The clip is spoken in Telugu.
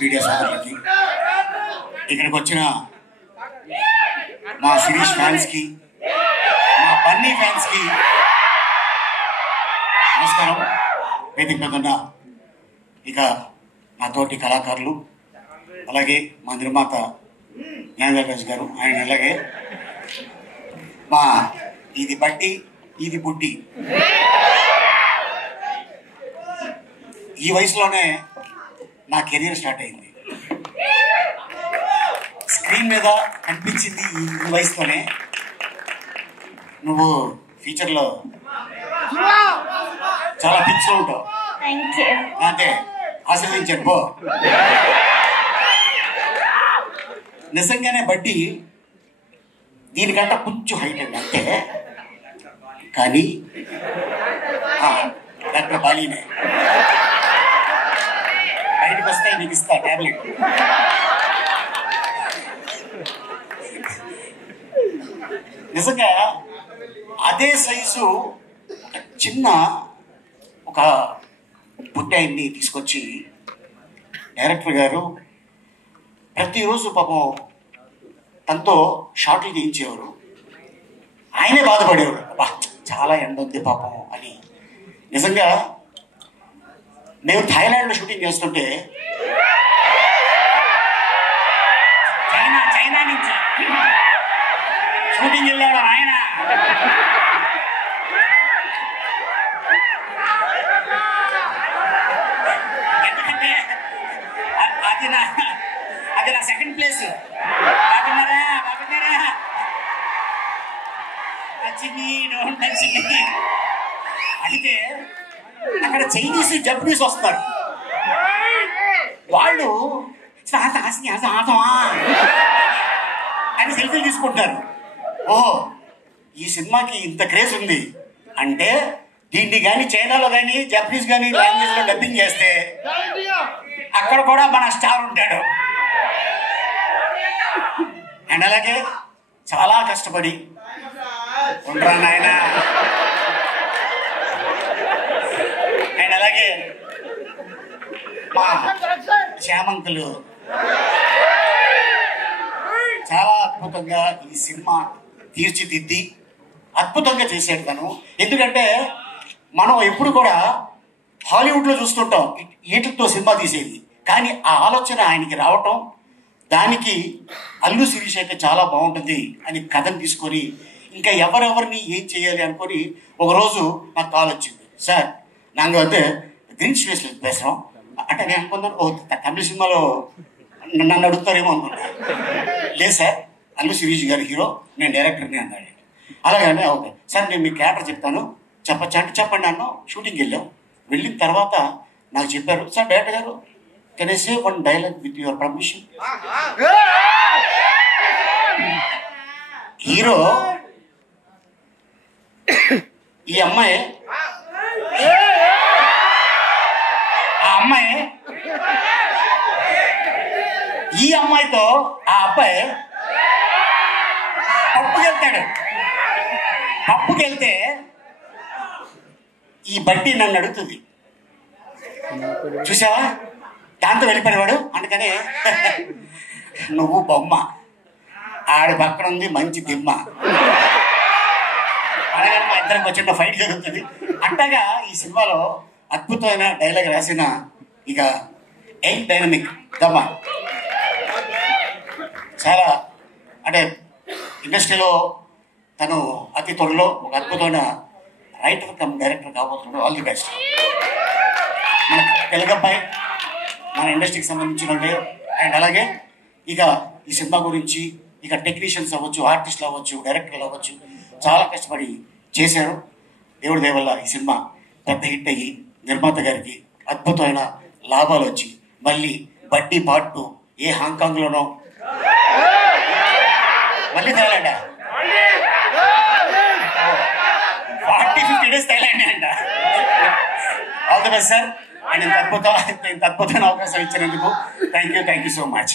మీడియా సోదరులకి, ఇక్కడికి వచ్చిన మా శిరీష్ ఫ్యాన్స్కి, మా బన్నీ ఫ్యాన్స్కి నమస్కారం. వేదిక మీద ఉన్న ఇక నాతోటి కళాకారులు, అలాగే మా నిర్మాత జ్ఞానరాజు గారు, ఆయన అలాగే మా ఇది బట్టి ఇది పుట్టి ఈ వయసులోనే నా కెరీర్ స్టార్ట్ అయింది. స్క్రీన్ మీద కనిపించింది ఈ వయసులోనే. నువ్వు ఫ్యూచర్లో చాలా పిక్స్ ఉంటావు, అంటే ఆశీర్వదించాడు పో. నిజంగానే బట్టి దీనికంటే కొంచెం హైట్ అండి అంతే, కానీ డాక్టర్ బాలీనే బయటకు వస్తాయి, నీకు ఇస్తా టాబ్లెట్. నిజంగా అదే సైజు ఒక చిన్న ఒక పుట్టాయిని తీసుకొచ్చి డైరెక్టర్ గారు ప్రతిరోజు పాపం తనతో షార్ట్లు చేయించేవారు. ఆయనే బాధపడేవారు, అబ్బా చాలా ఎండ ఉంది పాపం అని. నిజంగా మేము థాయిలాండ్లో షూటింగ్ చేస్తుంటే చైనా నుంచి షూటింగ్ వెళ్ళాడు ఆయన. ఎందుకంటే అది నా సెకండ్ ప్లేస్. బాగున్నారా అయితే అక్కడ చైనీస్ జపనీస్ వస్తారు, వాళ్ళు అని సెల్ఫీలు తీసుకుంటారు. ఓహో, ఈ సినిమాకి ఇంత క్రేజ్ ఉంది అంటే దీన్ని కానీ చైనాలో కానీ జపనీస్ కానీ లాంగ్వేజ్ లో డబ్బింగ్ చేస్తే అక్కడ కూడా మన స్టార్ ఉంటాడు. అండ్ అలాగే చాలా కష్టపడి ఉండరా నాయన. అండ్ అలాగే మా శ్యామంకులు చాలా అద్భుతంగా ఈ సినిమా తీర్చిదిద్ది అద్భుతంగా చేసాడు తను. ఎందుకంటే మనం ఎప్పుడు కూడా హాలీవుడ్లో చూస్తుంటాం వీటితో సినిమా తీసేది, కానీ ఆ ఆలోచన ఆయనకి రావటం, దానికి అల్లు శిరీష్ అయితే చాలా బాగుంటుంది అని కథను తీసుకొని ఇంకా ఎవరెవరిని ఏం చేయాలి అనుకొని ఒకరోజు నాకు కాల్ వచ్చింది. సార్ నాங்கள் வந்து గ్రీన్ స్పేస్లో பேசுகிறோம் అంటే నేను అనుకున్నాను, ఓ తమిళ సినిమాలో నన్ను అడుగుతారేమో అనుకున్నాను. లేదు సార్, అల్లు శిరీష్ గారి హీరో, నేను డైరెక్టర్ని అన్నాడు. అలాగే ఓకే సార్, నేను మీ క్యారెక్టర్ చెప్తాను చెప్పచ్చా అంటే చెప్పండి అన్నాం. షూటింగ్కి వెళ్ళాం. వెళ్ళిన తర్వాత నాకు చెప్పారు, సార్ డైరెక్టర్ గారు can I say one dialogue with your permission. Hero ఈ అమ్మాయి, ఆ అమ్మాయి ఈ అమ్మాయితో ఆ అబ్బాయి పప్పుకెళ్తాడు. పప్పుకెళ్తే ఈ బట్టి నన్ను అడుగుతుంది, చూసావా దాంతో వెళ్ళిపోయేవాడు. అందుకని నువ్వు బొమ్మ, ఆడి పక్కన ఉంది మంచి దిమ్మ అనగానే మా ఇద్దరికి వచ్చిన ఫైట్ జరుగుతుంది. అంటగా ఈ సినిమాలో అద్భుతమైన డైలాగ్ రాసిన ఇక ఎయిట్ డైనమిక్ దమ్మ చాలా, అంటే ఇండస్ట్రీలో తను అతి త్వరలో ఒక అద్భుతమైన రైటర్ కమ్ డైరెక్టర్ కాబోతున్నాడు. All the best. మన తెలుగు అబ్బాయి, మన ఇండస్ట్రీకి సంబంధించిన వాళ్ళే. అండ్ అలాగే ఇక ఈ సినిమా గురించి ఇక టెక్నీషియన్స్ అవ్వచ్చు, ఆర్టిస్టులు అవ్వచ్చు, డైరెక్టర్లు అవ్వచ్చు, చాలా కష్టపడి చేశారు. దేవుడి దయ వల్ల ఈ సినిమా పెద్ద హిట్ అయ్యి నిర్మాత గారికి అద్భుతమైన లాభాలు వచ్చి మళ్ళీ బడ్డీ పార్ట్ 2 ఏ హాంకాంగ్లోనో మళ్ళీ థాయిలాండ్ 40-50 days థాయిలాండ్ అంట. All the best sir. And ఇంత అద్భుతమైన అవకాశం ఇచ్చినందుకు థ్యాంక్ యూ సో మచ్.